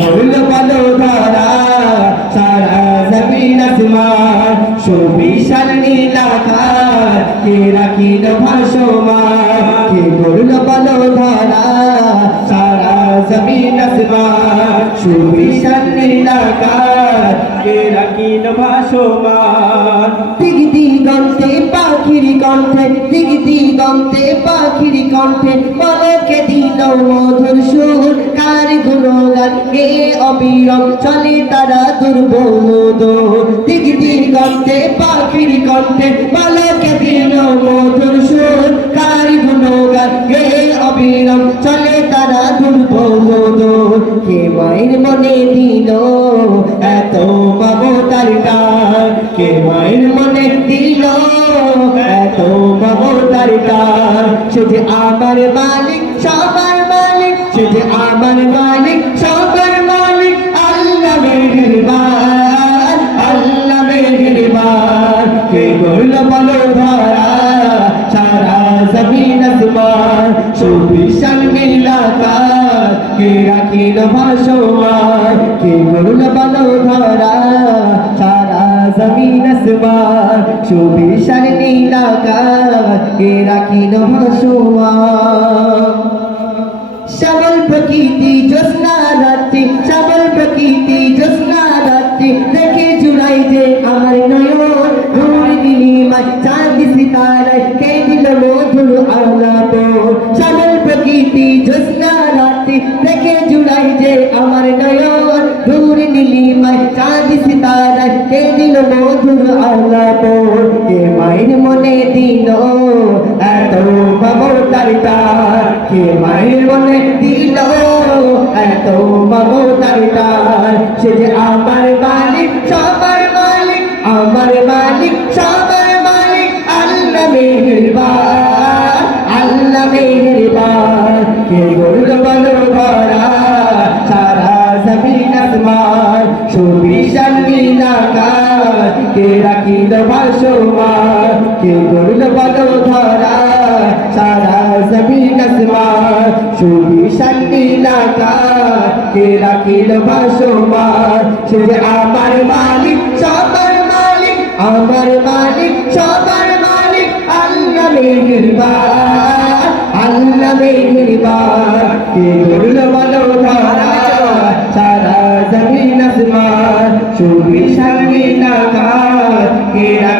বলল বলো ধরা সারা জমিন আসমান সুবিশাল নীলাকার কে রাখিল ভাসমান কে বলল বলো ধরা সারা জমিন আসমান সুবিশাল নীলাকার কে রাখিল ভাসমান দিগ দিগন্তে পাখির কণ্ঠে দিগ দিগন্তে পাখির কণ্ঠে পলকে দিল মধুর সুর? কার গুণগান গে অবিরম চলে তারা দুর্বোধ দিগ দিগন্তে পাখির কণ্ঠে পলকে দিল মধুর সুর। কার গুণগান? গে অবিরম চলে তারা দুর্বোধ কে মায়ের মনে দিল এত মমতার টান? কে মায়ের মনে দিল এত মমতার টান? সে যে আমার মালিক, সবার মালিক সে যে আমার মালিক কে করল বলো ধরা সারা জমিন আসমান সুবিশাল নীলাকার কে রাখিল ভাসমান কে করল বলো ধরা সারা জমিন আসমান সুবিশাল নীলাকার কে রাখিল ভাসমান নীলিমায় চাঁদ সিতারায় কে দিল মধুর আলাপ। সবল প্রকৃতি জ্যোৎস্না রাত্রি দেখে জুড়াই যে আমার নয়ন। ঘুর নীলিমায় চাঁদ সিতারায় কে দিল মধুর আলাপ। কে মায়ের মনে দিল এত মমতার তার কে মায়ের মনে দিল এত মমতার তার সে যে আমার মালিক, সবার মালিক, আমার মালিক। আল্লাহ মেহেরবান কে বলল বলো ভরা সারা জমিন আসমান সুবিশাল নীলাকার। কে রাখিল ভাসমান কে বলল বলো ধরা সারা জমিন আসমান সুবিশাল নীলাকার। কে রাখিল ভাসমান সে যে আমার মালিক, সবার মালিক, আমার মালিক, সবার মালিক, আল্লাহ মেহেরবান। কি দুর্লভল ধারা সারা জমিন আসমান সুবি সঙ্গী কা কেরা